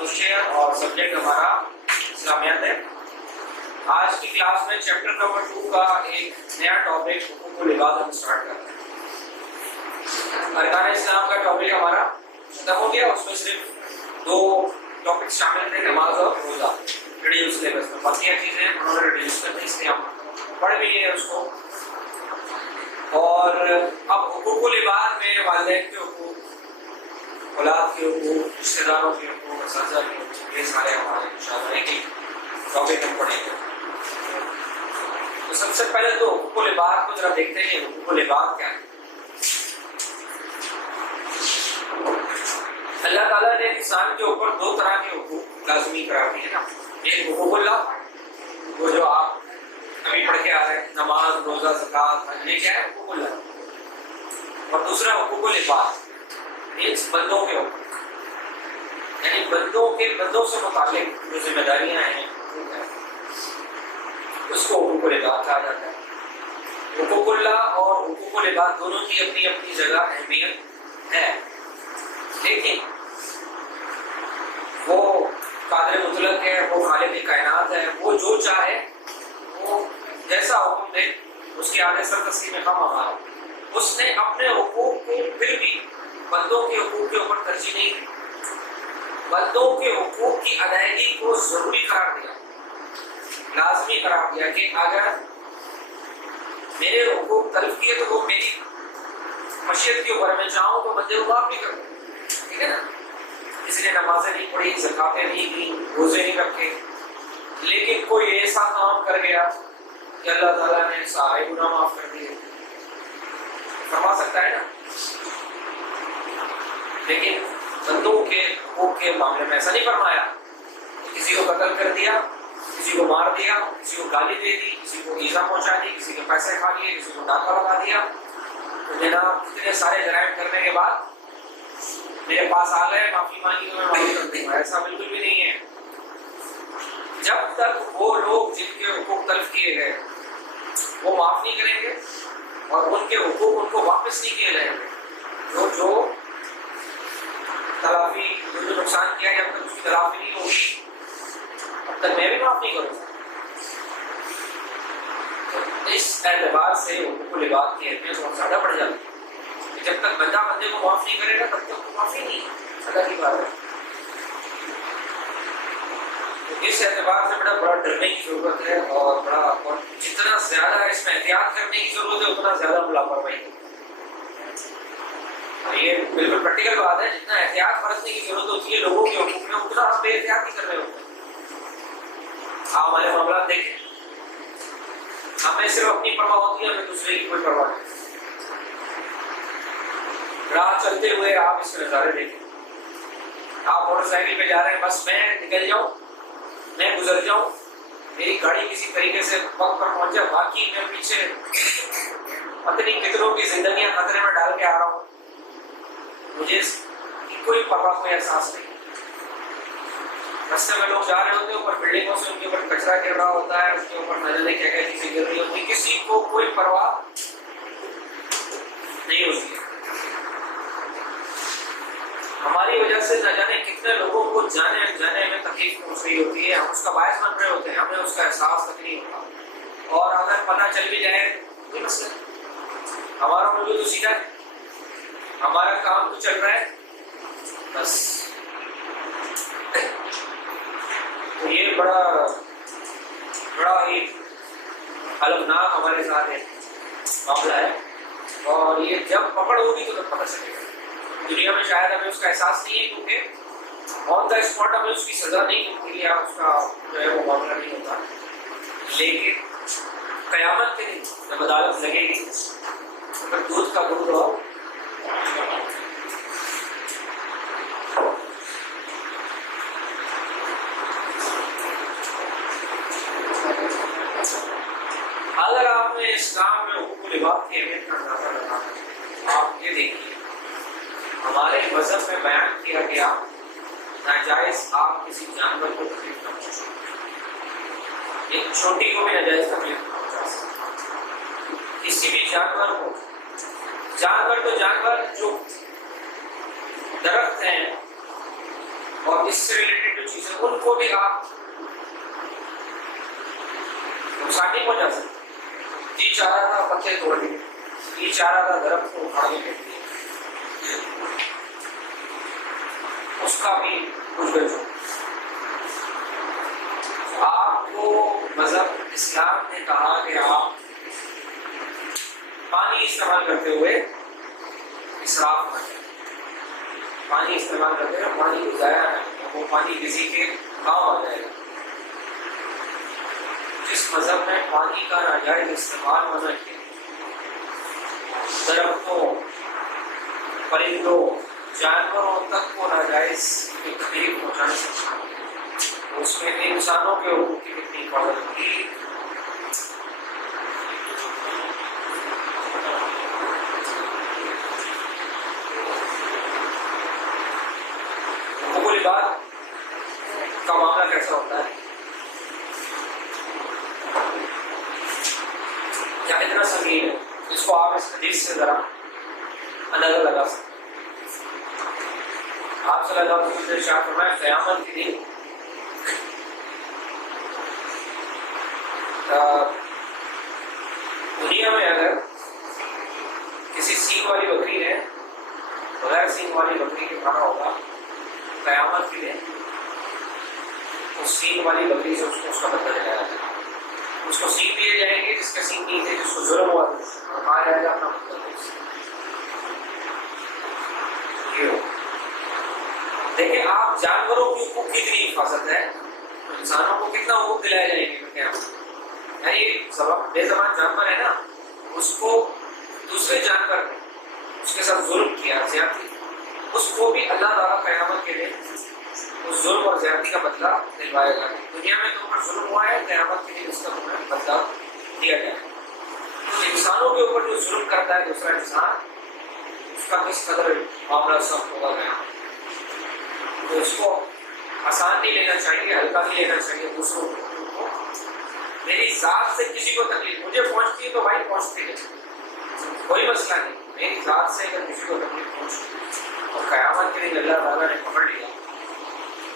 First year और subject हमारा इस्लामियात है। आज की क्लास में चैप्टर नंबर 2 का एक नया टॉपिक हुकूक़ुल इबाद हम स्टार्ट कर रहे हैं। अरकान इस्लाम का टॉपिक हमारा खत्म हो गया, उसमें सिर्फ 2 टॉपिक शामिल थे, नमाज और रोज़ा। रिड्यूस सिलेबस में बाकी चीज़ें उन्होंने रिड्यूस कर दी, इसलिए हम पढ़ भी लिए उसको। और अब हुकूक़ुल इबाद में वालिदैन के हुकूक, औलाद के हुकूक, रिश्तेदारों के हुकूक, असातिज़ा के हुकूक, ये सारे हमारे इंशाअल्लाह एक ही टॉपिक हम पढ़ेंगे। तो सबसे पहले तो हुकूक़ुल इबाद को जरा देखते हैं। हुकूक़ुल इबाद क्या है? अल्लाह ताला ने इंसान के ऊपर 2 तरह के हुकूक लाज़मी करार दिए ना। एक हुकूक़ुल्लाह, वो जो आप अभी पढ़ के आ रहे हैं, नमाज, रोज़ा, ज़कात, ये क्या है? हुकूक़ुल्लाह। और दूसरा हुकूक़ुल इबाद, ये बंदों के ऊपर, यानी बंदों से मुताल्लिक जो जिम्मेदारियां हैं उसको हुकूक़ुल इबाद कहा जाता है। हुकूक़ुल्लाह और हुकूक़ुल इबाद दोनों की अपनी अपनी जगह अहमियत है, लेकिन वो कादिर मुतलक है, वो खालिक़ कायनात है, वो जो चाहे वो जैसा हुक्म दे उसके आगे सर तस्लीम खामखा। उसने अपने हुकूक को फिर भी बंदों के हुकूक के ऊपर तरजीह नहीं दी, बंदों के हुकूक की अदायगी को जरूरी करार दिया, लाजमी करार दिया कि अगर मेरे हुकूक तलब किए तो वो मेरी मशीयत के ऊपर, मैं चाहूँ तो बंदे को माफ भी कर दूँ, ठीक है ना। इसलिए नमाजें नहीं पढ़ी, ज़कातें नहीं दी, रोज़े नहीं रखे, लेकिन कोई ऐसा काम कर गया कि अल्लाह ताला ने सारे गुनाह माफ कर दिए, फरमा सकता है ना। लेकिन बंदों के हुकूक के मामले में ऐसा नहीं फरमाया। किसी को कत्ल कर दिया, किसी को मार दिया, किसी को गाली दे दी, किसी को ईज़ा पहुंचा दी, किसी के पैसे खा लिए, किसी को डाका लगा दिया, तो जनाब इतने सारे जराइम करने के बाद मेरे पास आ गए, माफी मांगी तो मैं माफी कर दूंगा, ऐसा बिल्कुल भी नहीं है। जब तक वो लोग जिनके हुकूक तलब किए गए वो माफ नहीं करेंगे और उनके हुकूक उनको वापस नहीं किए जाएंगे, जो तलाफी, जो नुकसान किया, जब तक उसकी तलाफी नहीं होगी अब तक मैं भी माफ नहीं करूँगा। तो इस एतबार से हुकूक़ुल इबाद की अहमियत बहुत ज़्यादा बढ़ जाती है। जब तक बंदा बंदे को माफ नहीं करेगा तब तक तो माफी नहीं है, अल्लाह की बात है। तो इस एतबार से बड़ा डरने की जरूरत है और जितना ज्यादा इसमें एहतियात करने की जरूरत है उतना ज्यादा लापरवाही। ये बिल्कुल प्रैक्टिकल बात है, जितना एहतियात बरतने की जरूरत होती है लोगों के हुकूक में, उतना आप बेएहतियात ही कर रहे होते हैं। आप हमारे मामला देखें, हमें सिर्फ अपनी परवाह होती है, हमें दूसरे की कोई परवाह नहीं। राह चलते हुए आप इसके नज़ारे देखें, आप मोटरसाइकिल पे जा रहे हैं, बस मैं निकल जाऊं, मैं गुजर जाऊं, मेरी गाड़ी किसी तरीके से वक्त पर पहुंच जाए, बाकी मैं पीछे पता नहीं कितनों की जिंदगियां खतरे में डाल के आ रहा हूं, मुझे कोई परवाह, कोई एहसास नहीं। रास्ते में लोग जा रहे होते हैं, ऊपर बिल्डिंगों से उनके ऊपर कचरा गिर रहा होता है, उसके ऊपर न जाने क्या क्या चीजें गिर रही होती, किसी को कोई परवाह नहीं होती है। हमारी वजह से न जाने कितने लोगों को जाने अनजाने में तकलीफ पहुंच रही होती है, हम उसका बायस बन रहे होते हैं, हमें उसका एहसास तक नहीं होता। और अगर पता चल भी जाए कोई मसला नहीं, हमारा मुझे तो सीधा है, हमारा काम तो चल रहा है बस। तो ये बड़ा ही अलगनाक हमारे साथ है मामला है, और ये जब पकड़ होगी तो तब पता चलेगा। दुनिया में शायद हमें उसका एहसास नहीं है, क्योंकि ऑन द स्पॉट हमें उसकी सजा नहीं मिलती या उसका जो है वो मामला नहीं होता, लेकिन कयामत के दिन जब अदालत लगेगी, अगर दूध का दूध हो, अगर आपने इस्लाम में हुकूक़ुल इबाद की अहमियत का अंदाजा लगाना, आप ये देखिए हमारे मज़हब में बयान किया गया नाजायज आप किसी जानवर को तकलीफ न पहुंचाओ, एक छोटी को भी नाजायज तकलीफ न पहुंचा सकते, किसी भी जानवर को, जानवर तो जानवर जो दरख्त हैं और इससे रिलेटेड जो चीजें उनको भी आप नुकसान नहीं पहुंचा सकते। जी चाह रहा था पत्ते तोड़ने, जी चाह रहा था दरख्त को उखाड़ने के लिए, उसका भी कुछ गलत। आपको मजहब इस्लाम ने कहा कि आप पानी इस्तेमाल करते हुए इसराफ न करें, पानी इस्तेमाल करते हुए पानी को जाया न करें, वो पानी किसी के काम आ जाएगा। जिस मजहब में पानी का नाजायज इस्तेमाल मना किया, दरख्तों, परिंदों, जानवरों तक को नाजायज तकलीफ पहुंचाने से, उसमें इंसानों के हुकूक की कितनी हिफाजत होगी। हुकूक इबाद का मामला कैसा होता है, क्या इतना संगीन है, इसको आप इस हदीस से जरा अंदाजा लगा सकते। आप सल्लल्लाहु अलैहि वसल्लम ने इरशाद फरमाया, क़यामत के दिन दुनिया में अगर किसी सींग वाली बकरी ने बगैर सींग वाली बकरी के मारा होगा, क़यामत के दिन उस सींग वाली बकरी से उसको उसका बदला दिया जाएगा। उसको सींग दिए जाएंगे जिसका सींग नहीं थे, जिसको जुर्म हुआ और कहा जाएगा अपना मतलब। देखिए आप जानवरों की हुकूक की कितनी हिफाजत है, तो इंसानों को कितना हुकूक दिलाए जाएंगे। यानी सबब बेज़बान जानवर है ना, उसको दूसरे जानवर ने उसके साथ जुल्म किया, ज्यादती, उसको भी अल्लाह ताला क़यामत के दिन उस जुल्म और ज्यादती का बदला दिलवाएगा। दुनिया में तो ऊपर जुल्म हुआ है, क़यामत के दिन उसका बदला दिया जाएगा। तो इंसानों के ऊपर जो जुल्म करता है दूसरा इंसान, उसका किस कदर मामला सख्त होगा क़यामत। तो इसको आसान नहीं लेना चाहिए, हल्का नहीं लेना चाहिए। दूसरों को, मेरी जात से किसी को तकलीफ मुझे पहुंचती है तो भाई पहुंचती है, कोई मसला नहीं। मेरी जात से अगर किसी को तकलीफ पहुंचती और क़यामत के दिन अल्लाह ताला ने पकड़ लिया,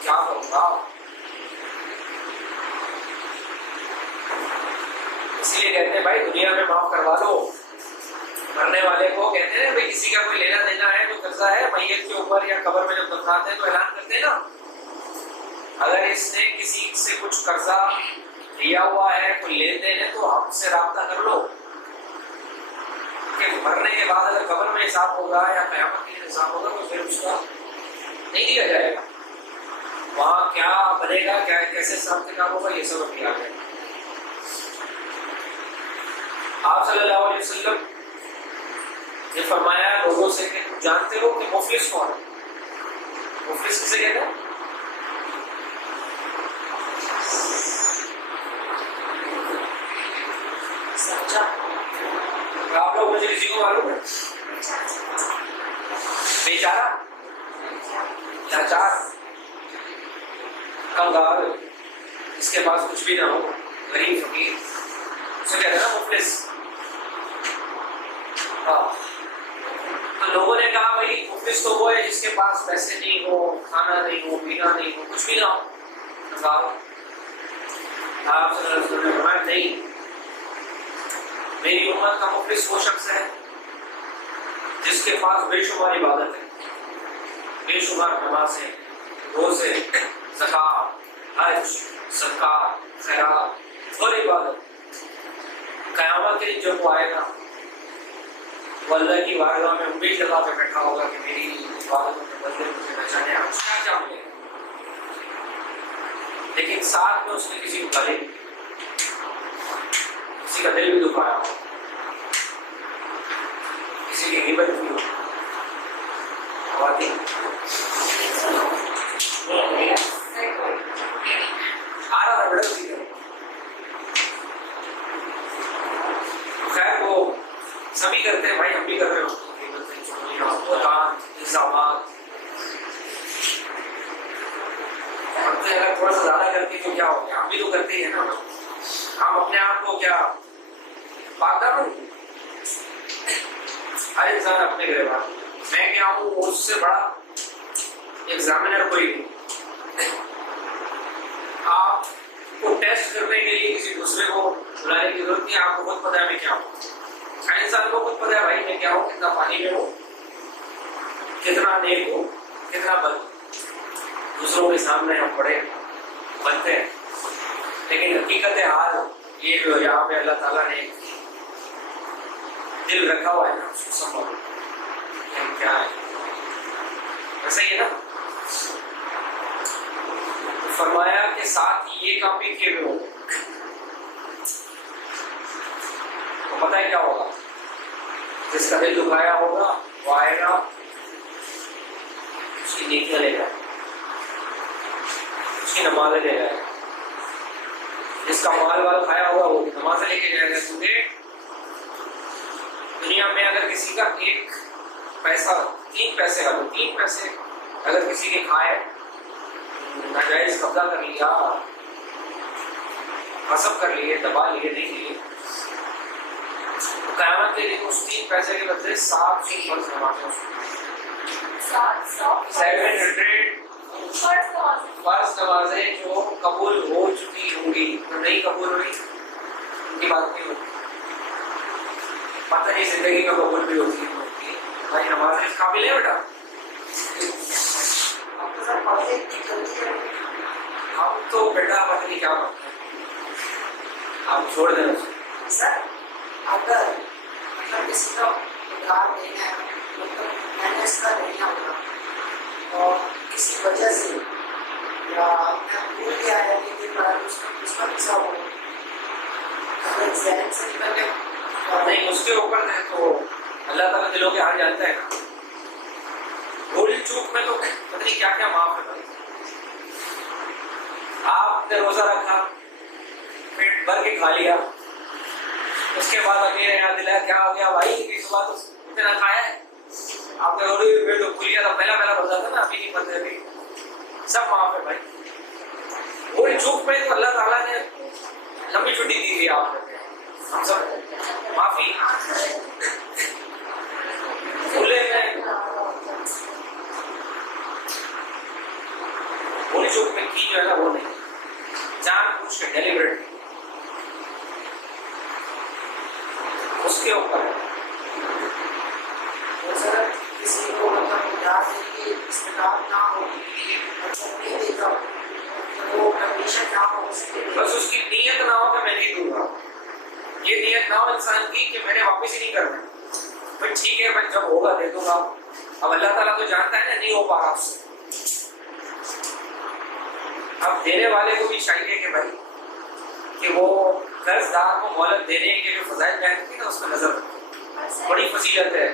क्या करूँगा। इसलिए कहते हैं भाई दुनिया में माफ करवा दो। मरने वाले को कहते हैं भाई किसी का कोई लेना देना है, जो कर्जा है मैयत के ऊपर या कब्र में जब दफनाते हैं तो ऐलान करते हैं ना, अगर इसने किसी से कुछ कर्जा लिया हुआ है, कोई लेन देन है, तो हमसे राब्ता कर लो कि मरने के बाद अगर कब्र में हिसाब होगा या क़यामत के दिन हिसाब होगा तो फिर उसका नहीं दिया जाएगा। वहाँ क्या बनेगा, क्या कैसे हिसाब किताब होगा, ये सब अभी आ जाएगा। आप सल्लल्लाहु अलैहि वसल्लम ने फरमाया लोगों से कि तुम जानते हो कि मुफलिस कौन है? मुफलिस किसे कहते हैं? आप लोग मुझे किसी को मालूम है? बेचारा, लाचार, कंगाल, इसके पास कुछ भी ना हो, गरीब फकीर, उसे कहते हैं ना मुफलिस। हाँ, तो लोगों ने कहा भाई मुफलिस तो वो है जिसके पास पैसे नहीं हो, खाना नहीं हो, पीना नहीं हो, कुछ भी ना हो, कंगाल। आप फरमाया नहीं, मेरी उम्मत का मुफलिस वो शख्स है जिसके पास बेशुमार इबादत है, बेशुमार नमाज़ें, रोज़े, ज़कात, हज, ज़कात, खैरात और इबादत। क़यामत के दिन जब वो आएगा वो अल्लाह की वारगाह में उम्मीद लगा के बैठा होगा कि मेरी इबादतों के बदले मुझे बचाने आप क्या मिलेगा, लेकिन साथ में उसने किसी को गाली, किसी का दिल भी दुखाया, किसी की गिबत भी हो, आ रहा था बड़ा खैर वो सभी करते हैं भाई, हम भी कर रहे हो। इल्जामात अगर थोड़ा सा ज्यादा करती तो क्या हो गया, हम भी तो करते ही है ना। हम अपने आप को क्या पागल, हर इंसान अपने गिरफ्तार, मैं क्या हूँ उससे बड़ा एग्जामिनर कोई नहीं। आपको टेस्ट करने के लिए किसी दूसरे को बुलाने की जरूरत नहीं, आपको खुद पता है मैं क्या हूँ। हर इंसान को खुद पता है भाई मैं क्या हूँ, कितना पानी में हूँ, कितना नेक हूँ, कितना बद। दूसरों के सामने हम बड़े बनते हैं, लेकिन हकीकत हाल ये जो यहाँ पे अल्लाह ताला ने दिल रखा हुआ है ना, उसको संभालो क्या है, ऐसा ही है ना। तो फरमाया के साथ ये काम भी किए हुए हो तो पता है क्या होगा, जिसका दिल दुखाया होगा वो आएगा, उसकी नेकियां लेगा, उसकी नमाज़ें ले जाएगा। जिसका माल वाल खाया होगा वो नमाज़ें लेके जाएगा। क्योंकि दुनिया में अगर किसी का एक पैसा 3 पैसे वाले 3 पैसे अगर किसी के खाए, नाजायज कब्जा कर लिया, हसब कर लिए, दबा लिए, नहीं लिए, तो क़यामत के दिन उस 3 पैसे के बदले 700 फर्ज नमाज़ें, 700 फर्ज नमाज़ें जो कबूल हो चुकी होंगी, तो नहीं कबूल हुई उनकी बात नहीं होती। पता नहीं जिंदगी में कबूल भी होती है भाई, नमाज़ें इस काबिल है बेटा। हम तो बेटा पता नहीं क्या करते हैं, आप छोड़ देना सर। अगर मतलब किसी का उधार देना है, मतलब मैंने इसका देना होगा और किसी वजह से या मैं भूल गया है लेकिन उसका हिसाब हो, अगर ज़हन से निकल गया नहीं, उसके ऊपर है तो अल्लाह ताला दिलों के हाल जानता है ना। भूल चूक में तो पता नहीं क्या क्या माफ है। आपने रोजा रखा, पेट भर के खा लिया, उसके बाद अभी याद दिलाया क्या हो गया भाई, इस बात तो इतना खाया है, आपने रोटी पेट तो खुल गया था, पहला रोजा था ना, अभी नहीं पता, अभी सब माफ है भाई। भूल चूक में तो अल्लाह ताला ने लंबी छुट्टी दी थी आपको, हम सब माफी भूले में भूल चूक में की जो है ना वो नहीं, जानबूझ के डेलिबरेट उसके ऊपर सर। किसी को मतलब याद है कि इस्तेमाल ना हो, मतलब नहीं देता तो कंडीशन ना हो, बस उसकी नीयत ना हो कि मैं नहीं दूंगा, ये नीयत ना हो इंसान की कि मैंने वापस ही नहीं करना, भाई ठीक है भाई जब होगा दे दूंगा। अब अल्लाह ताला तो जानता है ना नहीं हो पा रहा उससे, अब देने वाले को भी चाहिए कि भाई कि वो कर्जदार को मोहलत देने के जो फजाइल बयान की ना उसमें नजर, बड़ी फजीलत है।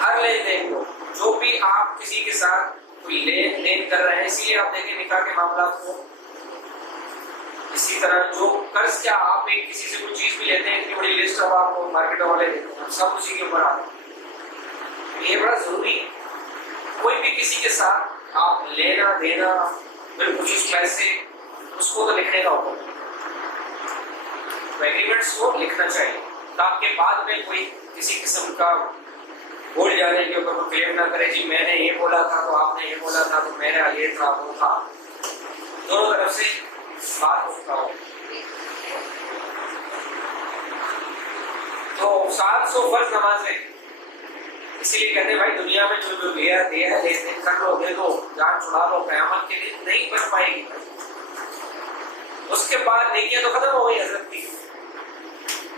हर लेन देन को जो भी आप किसी के साथ कोई लेन देन कर रहे हैं, इसलिए आप देखें निकाह के मामला को, इसी तरह जो कर्ज क्या आप एक किसी से कोई चीज भी लेते हैं, इतनी बड़ी लिस्ट अब आपको मार्केट वाले देते हैं, सब उसी के ऊपर आते हैं। ये बड़ा जरूरी है, कोई भी किसी के साथ आप लेना देना बिल्कुल कुछ पैसे उसको तो लिखने का होगा, एग्रीमेंट्स को लिखना चाहिए ताकि बाद में कोई किसी किस्म का भूल जाने के ऊपर कोई क्लेम ना करे, जी मैंने ये बोला था तो आपने ये बोला था तो मेरा ये था वो था, दोनों तरफ से बात होता हो। तो 700 फर्ज नमाजें, इसीलिए कहते हैं भाई दुनिया में जो जो दिया है लेन देन कर लो, दे दो, जान छुड़ा लो, क़यामत के दिन नहीं बच पाएगी। उसके बाद नेकियां तो खत्म हो गई हजरत की,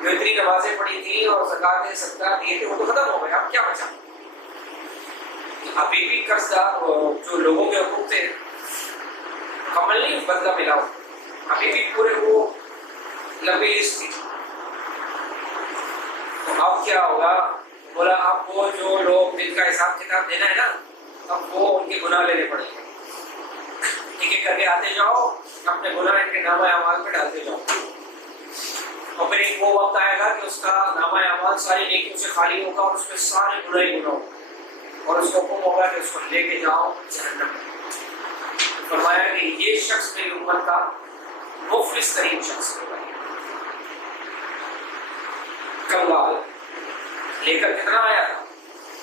जो इतनी नमाजें पढ़ी थी और ज़कात सदका दिए थे वो तो खत्म हो गए, अब क्या बचा? अभी भी कर्जदार जो लोगों के हुकूक थे कमल नहीं बदला मिला, अभी भी पूरे वो लंबी लिस्ट थी। तो अब क्या होगा, बोला अब वो जो लोग जिनका हिसाब किताब देना है ना, अब वो उनके गुनाह लेने पड़ेंगे, एक एक करके आते जाओ, अपने गुनाह इनके नामा अमाल पे डालते जाओ, और फिर एक वो वक्त आएगा कि उसका नामा अमाल सारी नेकियों से खाली होगा और उसमें सारे गुनाह ही गुनाह होगा, और उसको हुक्म होगा कि उसको लेके जाओ जहन्नम में। फरमाया कि ये शख्स मेरी उम्मत का मुफलिस तरीन शख्स होगा। कंगाल लेकर कितना आया था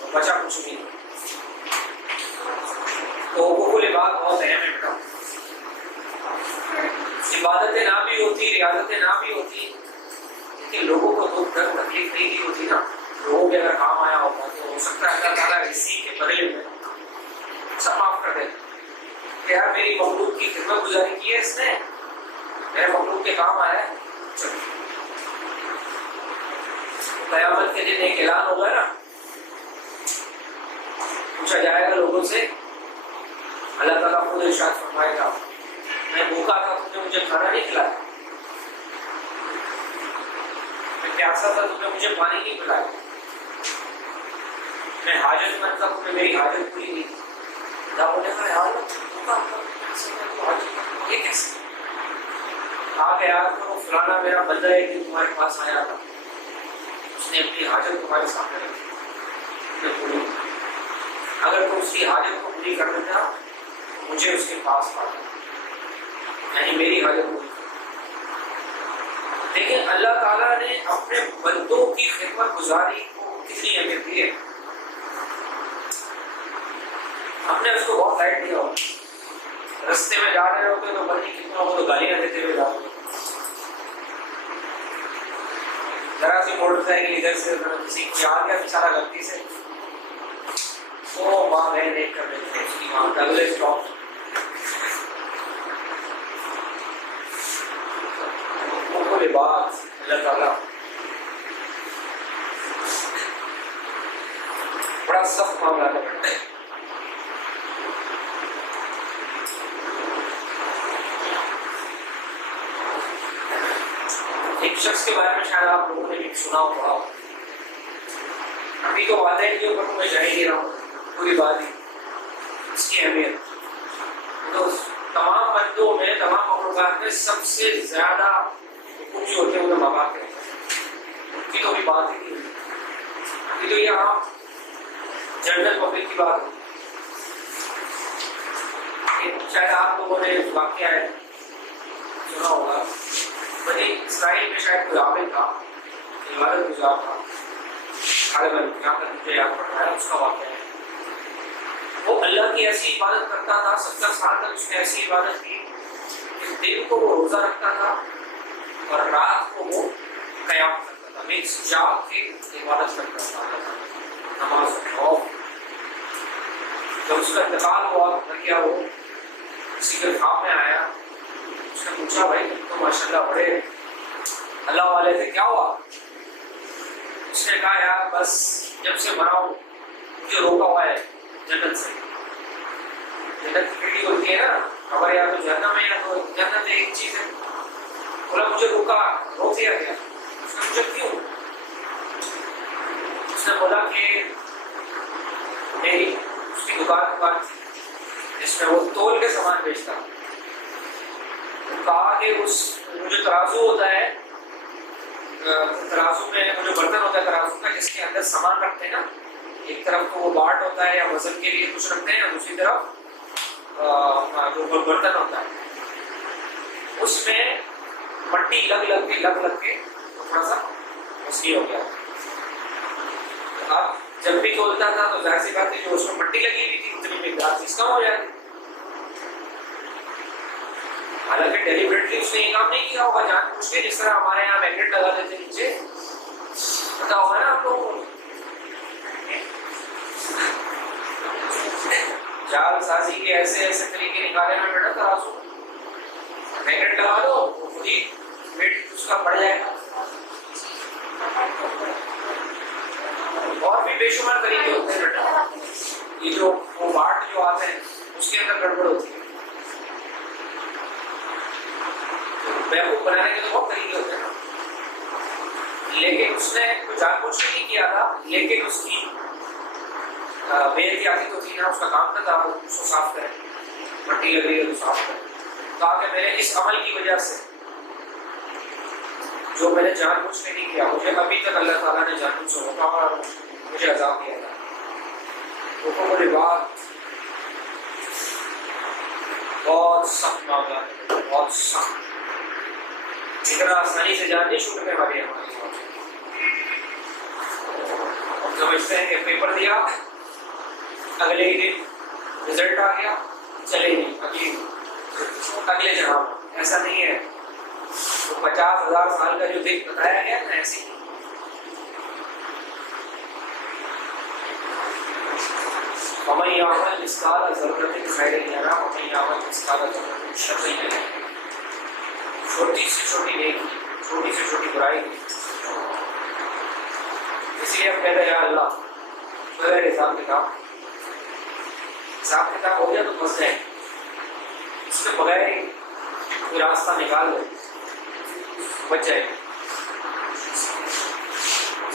तो बचा कुछ भी नहीं। तो हुकूकुल इबाद बहुत अहम है बेटा। इबादतें ना भी होती, रियादतें ना भी होती, लेकिन लोगों को दुख दर्द तकलीफ नहीं दी होती ना, लोगों के अगर काम आया होता तो हो सकता है अल्लाह ताला इसी के बदले में सब माफ कर दे कि यार मेरी मखलूक की खिदमत गुजारी की है इसने, मेरे मखलूक के काम आया है। चलो क़यामत के दिन एक ऐलान होगा ना, पूछा जाएगा लोगों से, अल्लाह ताला खुद इरशाद फरमाएगा मैं भूखा था तुमने मुझे खाना नहीं खिलाया, मैं प्यासा था तुमने मुझे पानी नहीं पिलाया, मैं हाजतमंद था तुमने मेरी हाजत पूरी नहीं की। बोले यार ये कैसे? आगे याद करो फलाना मेरा बंदा एक दिन तुम्हारे पास आया था, उसने अपनी हाजत तुम्हारे सामने रखी, अगर तुम उसकी हाजत को पूरी कर देते तो मुझे उसके पास पाना, यानी मेरी हाजत पूरी। लेकिन अल्लाह ताला ने अपने बंदों की खिदमत गुजारी को कितनी अहमियत दी है, हमने उसको बहुत लाइट दिया हो। रास्ते में जा रहे होते तो बंदी कितना हो तो गालियां देते हुए जाओगे, जरा सी मोटरसाइकिल इधर से किसी को आ गया बेचारा गलती से, वो माँ बहन देख कर देते उसकी माँ का अगले स्टॉप बात अल्लाह ताला बड़ा सख्त मामला है। एक शख्स के बारे में शायद आप लोगों ने भी सुना होगा, अभी तो वालिदैन के ऊपर मैं जा ही नहीं रहा हूँ, पूरी बात ही इसकी अहमियत तो तमाम बंदों में, तमाम मखलूक़ात में सबसे ज्यादा हुकूक जो होते हैं वो माँ बाप के होते हैं, उनकी तो भी बात ही नहीं है। अभी तो यहाँ जनरल पब्लिक की बात है, शायद आप लोगों ने वाक़या है सुना होगा, बनी इसराइल में शायद कोई आमिल था, इबादत गुजार था, यहाँ तक मुझे याद पड़ रहा है उसका वाक़या है। वो अल्लाह की ऐसी इबादत करता था, 70 साल तक उसने ऐसी इबादत की कि दिन को वो रोज़ा रखता था और रात को वो क़याम करता था, मीन्स जाग के इबादत करता था, नमाज खौफ। जब उसका इंतकाल हुआ गया, वो किसी के ख्वाब में आया, उसने पूछा भाई तो माशाल्लाह बड़े अल्लाह वाले थे, क्या हुआ? उसने कहा यार बस जब से मरा हूँ मुझे रोका हुआ है जन्नत से, जन्नत की खिड़की होती है ना, खबर या तो जहन्नम है या तो जन्नत, एक चीज है। बोला मुझे रोक दिया गया। उसने पूछा क्यों? उसने बोला कि मेरी उसकी दुकान थी जिसमें वो तोल के सामान बेचता। कहा कि उस जो तराजू होता है, तराजू में जो बर्तन होता है तराजू का जिसके अंदर सामान रखते हैं ना, एक तरफ तो वो बाट होता है या वजन के लिए कुछ रखते हैं, दूसरी तरफ जो बर्तन होता है उसमें मट्टी लग के थोड़ा सा मछली हो गया। अब जब भी तोलता था तो जाहिर सी बात है जो उसमें मट्टी लगी हुई थी उतनी मिकदार चीज कम हो जाती। हालांकि डेलिबरेटली उसने ये काम नहीं किया होगा, जानबूझ के, जिस तरह हमारे यहाँ मैग्नेट लगा देते नीचे, पता होगा ना आप लोगों को, जाल साजी के ऐसे तरीके निकाले ना बेटा, तराजू मैग्नेट लगा दो वो खुद ही वेट उसका बढ़ जाएगा। और भी बेशुमार तरीके होते हैं बेटा, ये जो वो बाट जो आते हैं उसके अंदर गड़बड़ होती है। बेवकूफ बनाने के तो बहुत तरीके होते हैं ना, लेकिन उसने जानबूझ के नहीं किया था, लेकिन उसकी बेहतियाती तो थी ना, उसका काम था वो उसको साफ करें, मट्टी लग रही है तो साफ करें। कहा कि मेरे इस अमल की वजह से जो मैंने जानबूझ के नहीं किया, मुझे अभी तक अल्लाह ताला ने जानबूझ से रोका और मुझे अज़ाब दिया था। तो बोले बात बहुत सख्त मामला है, बहुत सख्त, इतना आसानी से जान नहीं छूटने वाली है हमारी। हम समझते हैं कि पेपर दिया, अगले ही दिन रिजल्ट आ गया, चलेगी अगले जन्म, ऐसा नहीं है। तो 50,000 साल का जो दिन बताया गया ना, ऐसे ही वमन यामल मिस्काल ज़र्रतिन खैरन यरा वमन यामल मिस्काल ज़र्रतिन शर्रन यरा। छोटी से छोटी नेकी, छोटी से छोटी बुराई, इसलिए हम कहते हैं या अल्लाह बगैर हिसाब किताब हो गया तो फंस जाए, इसके बगैर ही कोई रास्ता निकाल दे, बच जाए।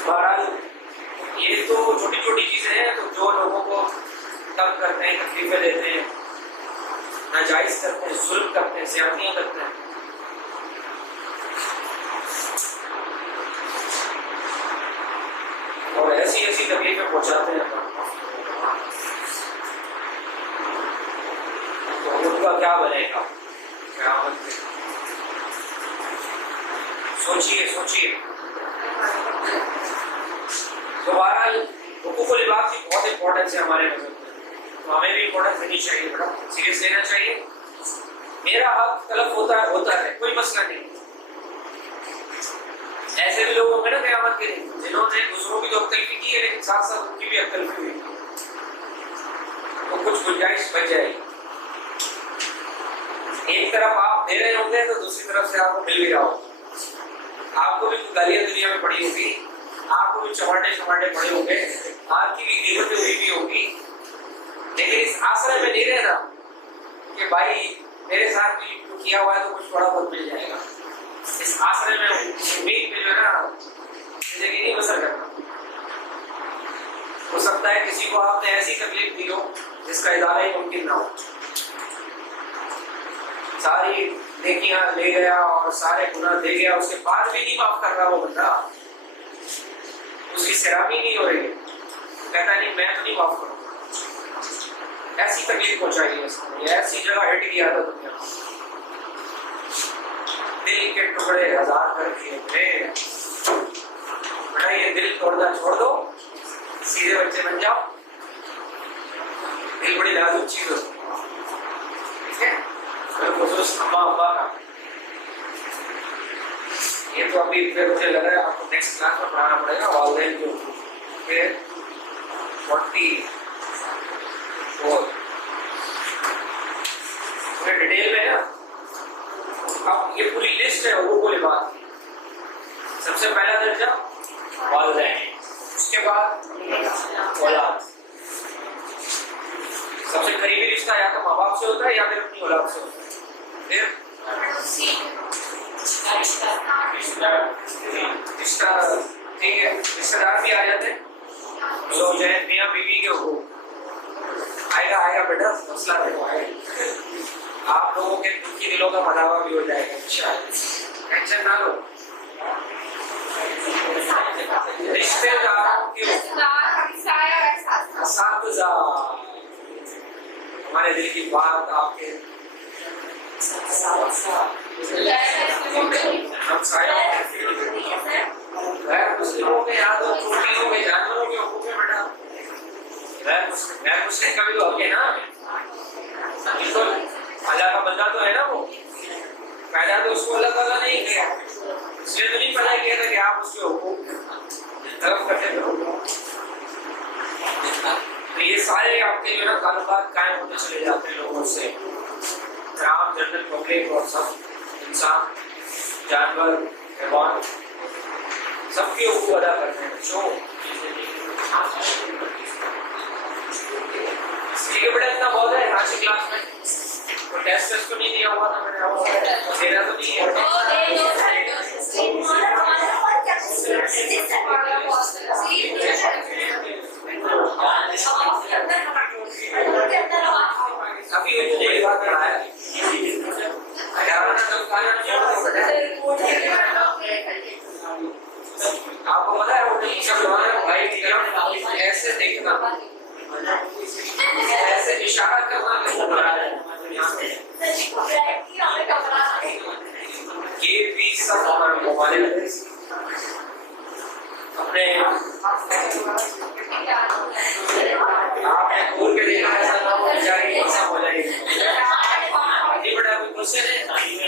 बहरहाल ये तो छोटी छोटी चीज़ें हैं, तो जो लोगों को तंग करते हैं, तकलीफें देते हैं, नाजायज करते हैं, जुल्म करते हैं, ज़्यादतियाँ करते हैं, और ऐसी ऐसी तकलीफें पहुँचाते हैं, तो उनका क्या बनेगा क़यामत में? सोचिए सोचिए। तो बहरहाल हुकूक़ुल इबाद की बहुत इंपॉर्टेंस है हमारे मज़हब में, तो हमें भी इंपॉर्टेंस देनी चाहिए, बड़ा सीरियस लेना चाहिए। मेरा हक तलब होता है, कोई मसला नहीं। ऐसे भी लोग होंगे ना क़यामत के दिन जिन्होंने दूसरों की तो अक्तलफी की है, लेकिन साथ साथ उनकी भी अक्तलफी हुई, तो कुछ गुंजाइश बच जाएगी। एक तरफ आप दे रहे होंगे तो दूसरी तरफ से आपको मिल भी रहा होगा। आपको भी गालियां दुनिया में पड़ी होगी, आपको भी चमाटे पड़े होंगे, आपकी भी कीमतें हुई भी होगी, लेकिन इस आश्रय में नहीं रहना कि भाई मेरे साथ भी किया हुआ है तो कुछ थोड़ा बहुत मिल जाएगा। इस आश्रय में उम्मीद में जो है ना जिंदगी नहीं बसर करना। हो सकता है किसी को आपने ऐसी तकलीफ दी हो जिसका इजाला ही मुमकिन ना हो, सारी नेकियां ले गया और सारे गुनाह दे गया, उसके बाद भी नहीं माफ कर रहा वो बंदा, उसकी सैरामी नहीं हो रही, कहता नहीं मैं तो नहीं माफ करूंगा। ऐसी तकलीफ पहुंचाई है उसने, ऐसी जगह हिट किया था दुनिया, दिल के टुकड़े हजार कर दिए बेटा, ये दिल तोड़ना छोड़ दो, सीधे बच्चे बन जाओ। दिल बड़ी नाजुक चीज होती है, ठीक है, खुसूस अम्मा अब्बा का। ये तो अभी फिर मुझे लग रहा है आपको नेक्स्ट क्लास में पढ़ाना पड़ेगा वालिदैन को, फिर 44 पूरे डिटेल में ना। अब ये पूरी लिस्ट है हुकूक़ुल इबाद की। सबसे पहला दर्जा वालिदैन, उसके बाद औलाद। सबसे करीबी रिश्ता या तो माँ बाप से होता है या फिर अपनी औलाद से होता है। फिर रिश्ता, ठीक है, रिश्तेदार भी आ जाते हैं, जो जो है मियाँ बीवी के हुकूक। आएगा बेटा, मसला नहीं आएगा, आप लोगों के दुखी दिलों का मदावा भी हो जाएगा इंशाअल्लाह, टेंशन ना लो। रिश्तेदारों के हमारे दिल की बात आपके गैर मुस्लिमों के याद हो, चोटियों के, जानवरों के हुकूक में बेटा, गैर मुस्लिम का भी तो हक है ना। बिल्कुल अल्लाह का बंदा तो है ना, वो पैदा तो उसको अल्लाह ताला नहीं किया, इसलिए तो नहीं पता किया था कि आप उसके हुकूक तलब करते हो। तो ये सारे आपके जो ना ताल्लुकात कायम होते चले जाते हैं लोगों से, आम जनरल पब्लिक और सब इंसान, जानवर, हैवान, सबके हुकूक अदा करते हैं। क्यों? ठीक है बेटा, इतना बहुत है। आज की क्लास में तो टेस्ट तो नहीं दिया हुआ था मैंने, देना तो नहीं है। अभी मुझे बात कराया आपको पता है, वो भाई की तरफ ऐसे देखना, ऐसे इशारा करना, ये भी सब हमारे मोबाइल अपने आपने खोल के देखा ऐसा ना हो बेचारे खत्म हो जाएगी। ये बड़ा कोई क्वेश्चन है